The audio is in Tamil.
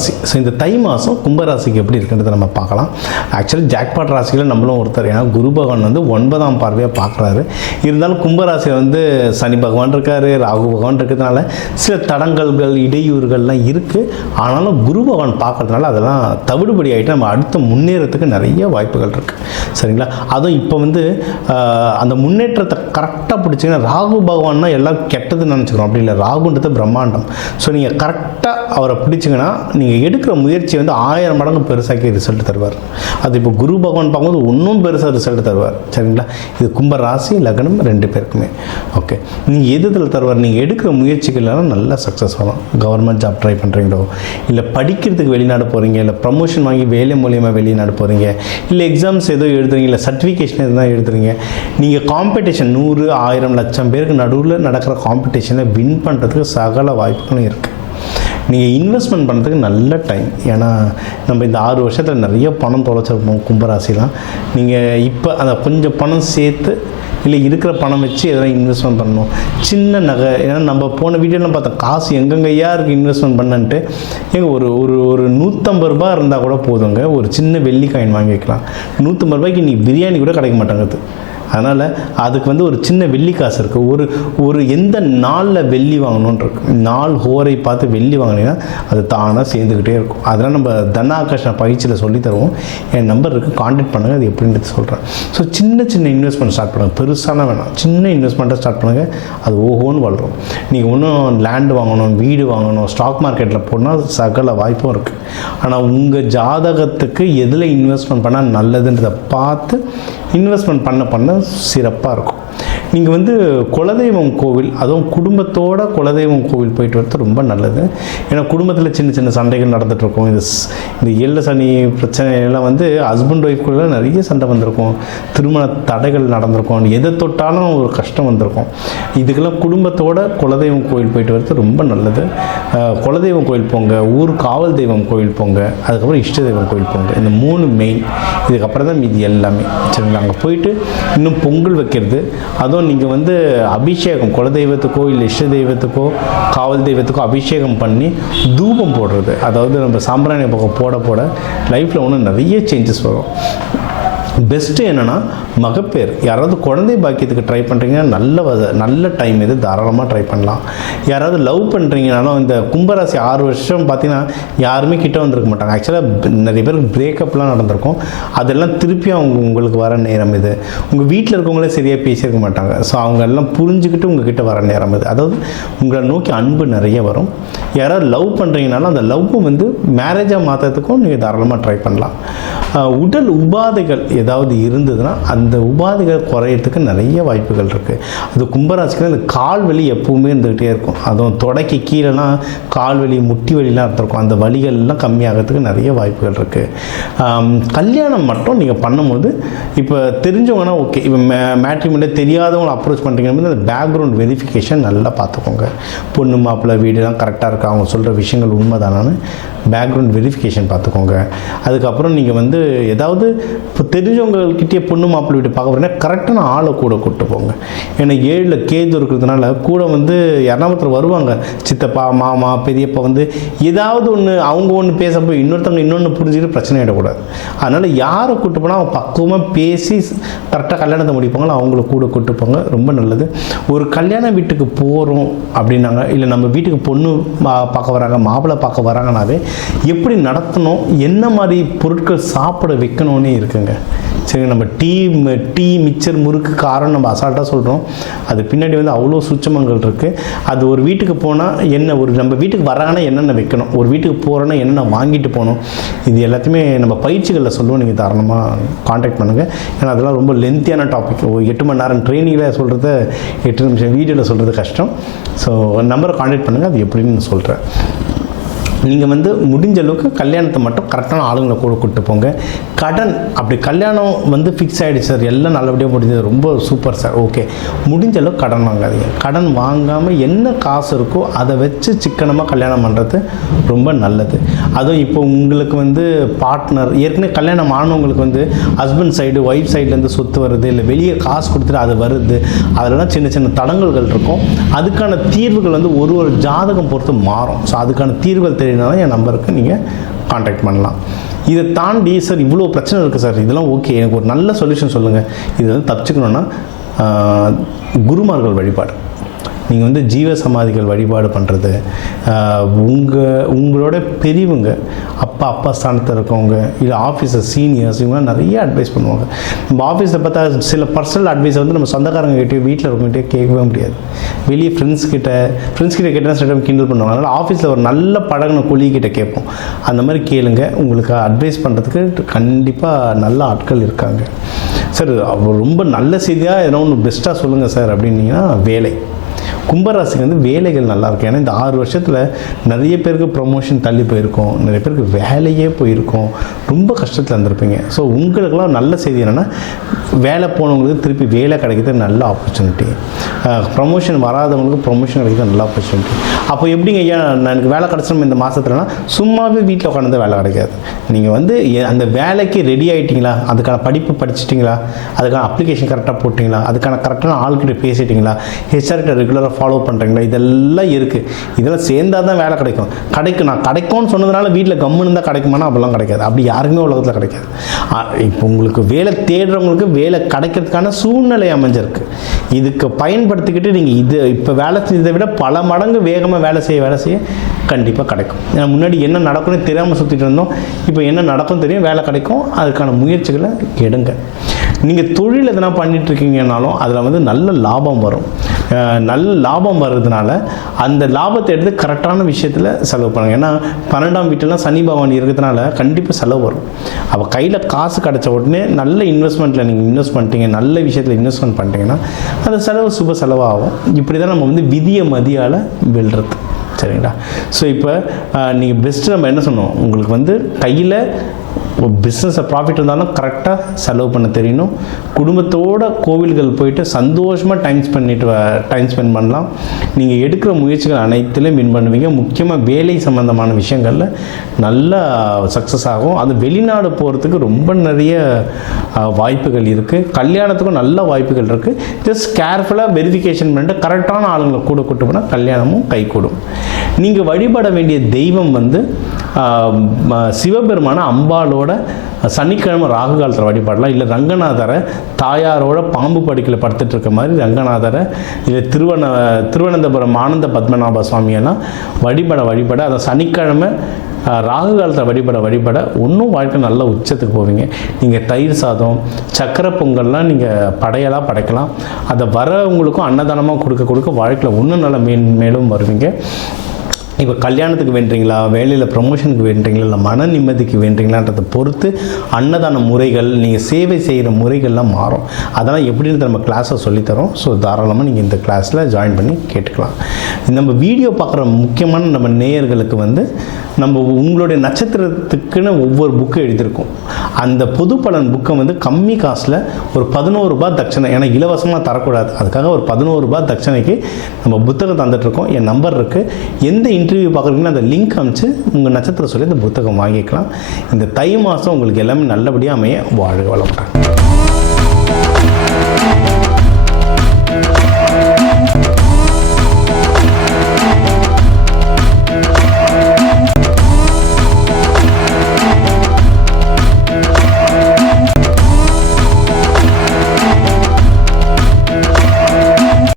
கும்பராசி. ஸோ இந்த தை மாதம் கும்பராசிக்கு எப்படி இருக்குன்றதை நம்ம பார்க்கலாம். ஆக்சுவலி ஜாக்பாட் ராசியில் நம்மளும் ஒருத்தர், ஏன்னா குரு பகவான் வந்து 9ஆம் பார்வையாக பார்க்குறாரு. இருந்தாலும் கும்பராசியில் வந்து சனி பகவான் இருக்கார், ராகு பகவான் இருக்கிறதுனால சில தடங்கல்கள் இடையூறுகள்லாம் இருக்குது. ஆனாலும் குரு பகவான் பார்க்கறதுனால அதெல்லாம் தவிடுபடி ஆகிட்டு நம்ம அடுத்த முன்னேறத்துக்கு நிறைய வாய்ப்புகள் இருக்குது. சரிங்களா? அதுவும் இப்போ வந்து அந்த முன்னேற்றத்தை கரெக்டாக பிடிச்சிங்கன்னா, ராகு பகவான்னா எல்லாம் கெட்டதுன்னு நினச்சிக்கிறோம், அப்படி இல்லை. ராகுன்றது பிரம்மாண்டம். ஸோ நீங்கள் கரெக்டாக அவரை பிடிச்சிங்கன்னா நீங்கள் எடுக்கிற முயற்சி வந்து 1000 மடங்கு பெருசாக்கி ரிசல்ட் தருவார். அது இப்போ குரு பகவான் பார்க்கும்போது இன்னும் பெருசாக ரிசல்ட் தருவார். சரிங்களா? இது கும்ப ராசி லக்னம் 2 பேருக்குமே. ஓகே, நீங்கள் எதில் தருவார்? நீங்கள் எடுக்கிற முயற்சிகள்லாம் நல்லா சக்ஸஸ் ஆகும். கவர்மெண்ட் ஜாப் ட்ரை பண்ணுறீங்களோ, இல்லை படிக்கிறதுக்கு வெளிநாடு போகிறீங்க, இல்லை ப்ரமோஷன் வாங்கி வேலை மூலியமாக வெளிநாடு போகிறீங்க, இல்லை எக்ஸாம்ஸ் ஏதோ எழுதுறீங்க, இல்லை சர்டிஃபிகேஷன் எதுவும் எழுதுறீங்க, நீங்கள் காம்படிஷன் 100, 1000, லட்சம் பேருக்கு நடுவில் நடக்கிற காம்படிஷனை வின் பண்ணுறதுக்கு சகல வாய்ப்புகளும் இருக்குது. நீங்கள் இன்வெஸ்ட்மெண்ட் பண்ணுறதுக்கு நல்ல டைம். ஏன்னா நம்ம இந்த 6 வருஷத்தில் நிறைய பணம் தொலைச்சிருப்போம் கும்பராசிலாம். நீங்கள் இப்போ அதை கொஞ்சம் பணம் சேர்த்து, இல்லை இருக்கிற பணம் வச்சு எதனால் இன்வெஸ்ட்மெண்ட் பண்ணணும். சின்ன நகை, ஏன்னா நம்ம போன வீடியோலாம் பார்த்தா காசு எங்கெங்கையா இருக்குது இன்வெஸ்ட்மெண்ட் பண்ணன்ட்டு. ஏங்க ஒரு ஒரு ஒரு 150 ரூபா இருந்தால் கூட போதுங்க, ஒரு சின்ன வெள்ளி காயின் வாங்கி வைக்கலாம். 150 ரூபாய்க்கு இன்றைக்கி பிரியாணி கூட கிடைக்க மாட்டாங்க. அதனால் அதுக்கு வந்து ஒரு சின்ன வெள்ளி காசு இருக்குது. ஒரு எந்த நாளில் வெள்ளி வாங்கணுன்னு இருக்கு, நாள் ஹோரை பார்த்து வெள்ளி வாங்கினீங்கன்னா அது தானாக சேர்ந்துக்கிட்டே இருக்கும். அதெல்லாம் நம்ம தனாகர்ஷண பயிற்சியில் சொல்லி தருவோம். என் நம்பர் இருக்குது, கான்டாக்ட் பண்ணுங்கள். அது எப்படின்றது சொல்கிறேன். ஸோ சின்ன இன்வெஸ்ட்மெண்ட் ஸ்டார்ட் பண்ணுங்கள், பெருசான வேணாம், சின்ன இன்வெஸ்ட்மெண்ட்டை ஸ்டார்ட் பண்ணுங்கள். அது ஓஹோன்னு வளரும். நீங்கள் ஒன்றும் லேண்டு வாங்கணும், வீடு வாங்கணும், ஸ்டாக் மார்க்கெட்டில் போனால் சகல வாய்ப்பும் இருக்குது. ஆனால் உங்கள் ஜாதகத்துக்கு எதில் இன்வெஸ்ட்மெண்ட் பண்ணால் நல்லதுன்றதை பார்த்து இன்வெஸ்ட்மெண்ட் பண்ண சிறப்பாக இருக்கும். நீங்கள் வந்து குலதெய்வம் கோவில், அதுவும் குடும்பத்தோட குலதெய்வம் கோவில் போயிட்டு வரது ரொம்ப நல்லது. ஏன்னா குடும்பத்தில் சின்ன சண்டைகள் நடந்துகிட்ருக்கும். இந்த ஏழு சனி பிரச்சனைலாம் வந்து ஹஸ்பண்ட் ஒய்ஃப்குள்ள நிறைய சண்டை வந்திருக்கும், திருமண தடைகள் நடந்திருக்கும், எதை தொட்டாலும் ஒரு கஷ்டம் வந்திருக்கும். இதுக்கெல்லாம் குடும்பத்தோட குலதெய்வம் கோவில் போயிட்டு வரது ரொம்ப நல்லது. குலதெய்வம் கோவில் போங்க, ஊர் காவல் தெய்வம் கோவில் போங்க, அதுக்கப்புறம் இஷ்ட தெய்வம் கோவில் போங்க. இந்த 3 மெயின். இதுக்கப்புறம் தான் மீதி எல்லாமே. சரிங்களா? அங்கே போயிட்டு இன்னும் பொங்கல் வைக்கிறது, அதுவும் நீங்கள் வந்து அபிஷேகம், குலதெய்வத்துக்கோ இல்லை இஷ்ட தெய்வத்துக்கோ காவல் தெய்வத்துக்கோ அபிஷேகம் பண்ணி தூபம் போடுறது, அதாவது நம்ம சாம்பிராணி பக்கம் போட லைஃப்பில் ஒன்று நிறைய சேஞ்சஸ் வரும். பெஸ்ட்டு என்னென்னா மகப்பேர். யாராவது குழந்தை பாக்கியத்துக்கு ட்ரை பண்ணுறீங்கன்னா நல்ல டைம் இது, தாராளமாக ட்ரை பண்ணலாம். யாராவது லவ் பண்ணுறீங்கனாலும் இந்த கும்பராசி 6 வருஷம் பார்த்தீங்கன்னா யாருமே கிட்ட வந்திருக்க மாட்டாங்க. ஆக்சுவலாக நிறைய பேருக்கு பிரேக்கப்லாம் நடந்திருக்கும். அதெல்லாம் திருப்பி உங்களுக்கு வர நேரம் இது. உங்கள் வீட்டில் இருக்கவங்களே சரியாக பேசியிருக்க மாட்டாங்க. ஸோ அவங்க எல்லாம் புரிஞ்சுக்கிட்டு உங்ககிட்ட வர நேரம் இது. அதாவது உங்களை நோக்கி அன்பு நிறைய வரும். யாராவது லவ் பண்ணுறீங்கனாலும் அந்த லவ் வந்து மேரேஜாக மாற்றுறதுக்கும் நீங்கள் தாராளமாக ட்ரை பண்ணலாம். உடல் உபாதைகள் ஏதாவது இருந்ததுன்னா அந்த உபாதைகள் குறையிறதுக்கு நிறைய வாய்ப்புகள் இருக்குது. அது கும்பராசிக்கு அந்த கால் வலி எப்பவுமே இருந்துக்கிட்டே இருக்கும். அதுவும் தொடக்கி கீழெல்லாம் கால் வலி, முட்டி வலிலாம் இருந்திருக்கும். அந்த வலிகள்லாம் கம்மியாகிறதுக்கு நிறைய வாய்ப்புகள் இருக்குது. கல்யாணம் மட்டும் நீங்கள் பண்ணும்போது, இப்போ தெரிஞ்சவங்கன்னா ஓகே, இப்போ மேட்ரிமோனியில் தெரியாதவங்களை அப்ரோச் பண்ணுறீங்கன்னு அந்த பேக்ரவுண்ட் வெரிஃபிகேஷன் நல்லா பார்த்துக்கோங்க. பொண்ணு மாப்பிள்ளை வீடுலாம் கரெக்டாக இருக்கா, அவங்க சொல்கிற விஷயங்கள் உண்மைதானான்னு பேக்ரவுண்ட் வெரிஃபிகேஷன் பார்த்துக்கோங்க. அதுக்கப்புறம் நீங்கள் வந்து ஏதாவது இப்போ தெரிஞ்சவங்கக்கிட்டே பொண்ணு மாப்பிள்ளை வீட்டு பார்க்க போகிறீங்கன்னா கரெக்டான ஆளை கூட கூப்பிட்டு போங்க. ஏன்னா 7ல் கேது இருக்கிறதுனால கூட வந்து யாராவது வருவாங்க, சித்தப்பா மாமா பெரியப்பா வந்து ஏதாவது ஒன்று அவங்க ஒன்று பேசப்போ இன்னொருத்தவங்க இன்னொன்று புரிஞ்சுக்கிட்டு பிரச்சனை ஆகிடக்கூடாது. அதனால் யாரை கூப்பிட்டு போனால் அவங்க பக்குவமாக பேசி கரெக்டாக கல்யாணத்தை முடிப்பாங்களோ அவங்கள கூட கூப்பிட்டு போங்க, ரொம்ப நல்லது. ஒரு கல்யாண வீட்டுக்கு போகிறோம் அப்படின்னாங்க, இல்லை நம்ம வீட்டுக்கு பொண்ணு பார்க்க வராங்க, மாப்பிள்ளை பார்க்க வராங்கனாவே எப்படி நடத்தணும், என்ன மாதிரி பொருட்கள் சாப்பிட வைக்கணும்னே இருக்குங்க. சரி, நம்ம டீ மிச்சர் முறுக்கு காரம் நம்ம அசால்ட்டாக சொல்கிறோம், அது பின்னாடி வந்து அவ்வளோ சூட்சமங்கள் இருக்குது. அது ஒரு வீட்டுக்கு போனால் என்ன, ஒரு நம்ம வீட்டுக்கு வராங்கன்னா என்னென்ன வைக்கணும், ஒரு வீட்டுக்கு போகிறோன்னா என்னென்ன வாங்கிட்டு போகணும், இது எல்லாத்தையுமே நம்ம பயிற்சிகளில் சொல்லுவோம். நீங்கள் தாராளமாக காண்டாக்ட் பண்ணுங்கள். ஏன்னா அதெல்லாம் ரொம்ப லென்த்தியான டாபிக். 8 மணி நேரம் ட்ரைனிங்கில் சொல்கிறத 8 நிமிஷம் வீடியோவில் சொல்கிறது கஷ்டம். ஸோ நம்பரை காண்டாக்ட் பண்ணுங்கள், அது எப்படின்னு நான் சொல்கிறேன். நீங்கள் வந்து முடிஞ்ச அளவுக்கு கல்யாணத்தை மட்டும் கரெக்டான ஆளுங்களை கூட கூப்பிட்டு போங்க. கடன், அப்படி கல்யாணம் வந்து ஃபிக்ஸ் ஆகிடுச்சு சார், எல்லாம் நல்லபடியாக முடிஞ்சது, ரொம்ப சூப்பர் சார், ஓகே, முடிஞ்ச அளவுக்கு கடன் வாங்காதீங்க. கடன் வாங்காமல் என்ன காசு இருக்கோ அதை வச்சு சிக்கனமாக கல்யாணம் பண்ணுறது ரொம்ப நல்லது. அதுவும் இப்போ உங்களுக்கு வந்து பார்ட்னர் ஏற்கனவே கல்யாணம் ஆனவங்களுக்கு வந்து ஹஸ்பண்ட் சைடு ஒய்ஃப் சைட்லேருந்து சொத்து வருது, இல்லை வெளியே காசு கொடுத்துட்டு அது வருது, அதெல்லாம் சின்ன தடங்கல்கள் இருக்கும். அதுக்கான தீர்வுகள் வந்து ஒரு ஜாதகம் பொறுத்து மாறும். ஸோ அதுக்கான தீர்வுகள் தெரியலனாலும் என் நம்பருக்கு நீங்கள் காண்டாக்ட் பண்ணலாம். இதை தாண்டி சார் இவ்வளோ பிரச்சனை இருக்குது சார், இதெல்லாம் ஓகே, எனக்கு ஒரு நல்ல சொல்யூஷன் சொல்லுங்கள், இது வந்து தப்பிச்சுக்கணுன்னா குருமார்கள் வழிபாடு. நீங்கள் வந்து ஜீவ சமாதிகள் வழிபாடு பண்ணுறது, உங்களோட பெரியவங்க அப்பா ஸ்தானத்தில் இருக்கவங்க, இல்லை ஆஃபீஸர் சீனியர்ஸ், இவங்களாம் நிறைய அட்வைஸ் பண்ணுவாங்க. நம்ம ஆஃபீஸில் பார்த்தா சில பர்சனல் அட்வைஸை வந்து நம்ம சொந்தக்காரங்க கிட்டே வீட்டில் இருக்கவங்ககிட்டே கேட்கவே முடியாது. வெளியே ஃப்ரெண்ட்ஸ் கிட்ட கேட்டால் சில டைம் கிண்டல் பண்ணுவாங்க. அதனால் ஆஃபீஸில் ஒரு நல்ல பழகின கொலிகிட்ட கேட்போம். அந்த மாதிரி கேளுங்க, உங்களுக்கு அட்வைஸ் பண்ணுறதுக்கு கண்டிப்பாக நல்ல ஆட்கள் இருக்காங்க. சார் ரொம்ப நல்ல செய்தியாக ஏதோ ஒன்று பெஸ்ட்டாக சொல்லுங்கள் சார் அப்படின்னீங்கன்னா வேலை. கும்பராசிக்கு வந்து வேலைகள் நல்லாயிருக்கும். ஏன்னா இந்த 6 வருஷத்தில் நிறைய பேருக்கு ப்ரொமோஷன் தள்ளி போயிருக்கோம், நிறைய பேருக்கு வேலையே போயிருக்கோம், ரொம்ப கஷ்டத்தில் இருந்திருப்பீங்க. ஸோ உங்களுக்கெல்லாம் நல்ல செய்தி என்னென்னா வேலை போனவங்களுக்கு திருப்பி வேலை கிடைக்கிறது நல்ல ஆப்பர்ச்சுனிட்டி, ப்ரொமோஷன் வராதவங்களுக்கு ப்ரொமோஷன் கிடைக்கிறது நல்ல ஆப்பர்ச்சுனிட்டி. அப்போ எப்படிங்க ஐயா எனக்கு வேலை கிடச்சிடும் இந்த மாதத்துலனா, சும்மாவே வீட்டில் உட்காந்து வேலை கிடைக்காது. நீங்கள் வந்து அந்த வேலைக்கு ரெடி ஆகிட்டிங்களா, அதுக்கான படிப்பு படிச்சிட்டிங்களா, அதுக்கான அப்ளிகேஷன் கரெக்டாக போட்டிங்களா, அதுக்கான கரெக்டான ஆள்கிட்ட பேசிட்டிங்களா, ஹெச்ஆர்கிட்ட ரெகுலராக ஃபாலோ பண்ணுறீங்களா, இதெல்லாம் இருக்குது. இதெல்லாம் சேர்ந்தால் தான் வேலை கிடைக்கும். நான் கிடைக்கும்னு சொன்னதுனால வீட்டில் கம்முன்னு தான் கிடைக்குமானா அப்படிலாம் கிடைக்காது. அப்படி யாருக்குமே உலகத்தில் கிடைக்காது. இப்போ உங்களுக்கு வேலை தேடுறவங்களுக்கு வேலை கிடைக்கிறதுக்கான சூழ்நிலை அமைஞ்சிருக்கு. இதுக்கு பயன்படுத்திக்கிட்டு நீங்கள் இப்போ வேலை செஞ்சதை விட பல மடங்கு வேகமாக வேலை செய்ய கண்டிப்பாக கிடைக்கும். ஏன்னா முன்னாடி என்ன நடக்கும்னு தெரியாமல் சுற்றிட்டு இருந்தோம், இப்போ என்ன நடக்கும் தெரியும், வேலை கிடைக்கும். அதுக்கான முயற்சிகளை எடுங்க. நீங்கள் தொழில் எதனா பண்ணிகிட்ருக்கீங்கனாலும் அதில் வந்து நல்ல லாபம் வரும். நல்ல லாபம் வர்றதுனால அந்த லாபத்தை எடுத்து கரெக்டான விஷயத்தில் செலவு பண்ணுங்க. ஏன்னா 12ஆம் வீட்டிலாம் சனி பகவான் இருக்கிறதுனால கண்டிப்பாக செலவு வரும். அப்போ கையில் காசு கிடச்ச உடனே நல்ல இன்வெஸ்ட்மெண்ட்டில் நீங்கள் இன்வெஸ்ட் பண்ணிட்டீங்க, நல்ல விஷயத்தில் இன்வெஸ்ட்மெண்ட் பண்ணிட்டீங்கன்னா அந்த செலவு சுப செலவாகும். இப்படி தான் நம்ம வந்து விதியை மதியால் வெல்றது. சரிங்களா? ஸோ இப்போ நீங்கள் பெஸ்ட்டு நம்ம என்ன சொன்னோம், உங்களுக்கு வந்து கையில் பிஸ்னஸை ப்ராஃபிட் இருந்தாலும் கரெக்டாக செலவு பண்ண தெரியணும். குடும்பத்தோடு கோவில்கள் போயிட்டு சந்தோஷமாக டைம் ஸ்பெண்ட் பண்ணலாம். நீங்கள் எடுக்கிற முயற்சிகள் அனைத்திலும் வின் பண்ணுவீங்க. முக்கியமாக வேலை சம்மந்தமான விஷயங்களில் நல்லா சக்ஸஸ் ஆகும். அது வெளிநாடு போகிறதுக்கு ரொம்ப நிறைய வாய்ப்புகள் இருக்குது. கல்யாணத்துக்கும் நல்ல வாய்ப்புகள் இருக்குது. ஜஸ்ட் கேர்ஃபுல்லாக வெரிஃபிகேஷன் பண்ணிட்டு கரெக்டான ஆளுங்களை கூட கூட்டு போனால் கல்யாணமும் கைகூடும். நீங்கள் வழிபட வேண்டிய தெய்வம் வந்து சிவபெருமான அம்பாளோட சனிக்கிழமை ராகு காலத்தில் வழிபாடலாம். இல்லை ரங்கநாதரை தாயாரோட பாம்பு படுக்கையில் படுத்துட்டு இருக்க மாதிரி ரங்கநாதரை, இல்லை திருவனந்தபுரம் ஆனந்த பத்மநாப சுவாமியெல்லாம் வழிபட அதை சனிக்கிழமை ராகு காலத்தில் வழிபட இன்னும் வாழ்க்கை நல்ல உச்சத்துக்கு போவீங்க. நீங்கள் தயிர் சாதம், சக்கரை பொங்கல்லாம் நீங்கள் படைக்கலாம். அதை வரவங்களுக்கும் அன்னதானமாக கொடுக்க வாழ்க்கையில் இன்னும் நல்ல மேலும் வருவீங்க. இப்போ கல்யாணத்துக்கு வேண்டுறீங்களா, வேலையில் ப்ரமோஷனுக்கு வேண்டுறீங்களா, இல்லை மன நிம்மதிக்கு வேண்டுறீங்களான்றதை பொறுத்து அன்னதான முறைகள், நீங்கள் சேவை செய்கிற முறைகள்லாம் மாறும். அதெல்லாம் எப்படின்னு நம்ம கிளாஸை சொல்லித்தரோம். ஸோ தாராளமாக நீங்கள் இந்த கிளாஸில் ஜாயின் பண்ணி கேட்டுக்கலாம். நம்ம வீடியோ பார்க்குற முக்கியமான நம்ம நேயர்களுக்கு வந்து நம்ம உங்களுடைய நட்சத்திரத்துக்குன்னு ஒவ்வொரு புக்கு எழுதியிருக்கோம். அந்த பொது பலன் புக்கை வந்து கம்மி காசில் ஒரு 11 ரூபாய் தட்சணை, ஏன்னா இலவசமாக தரக்கூடாது, அதுக்காக ஒரு 11 ரூபாய் தட்சணைக்கு நம்ம புத்தகம் தந்துட்டுருக்கோம். என் நம்பர் இருக்குது. எந்த இன்டர்வியூ பார்க்குறீங்கன்னா அந்த லிங்க் அனுப்பிச்சு உங்கள் நட்சத்திரம் சொல்லி இந்த புத்தகம் வாங்கிக்கலாம். இந்த தை மாதம் உங்களுக்கு எல்லாமே நல்லபடியாக அமைய வாழ்க வளமுடன்.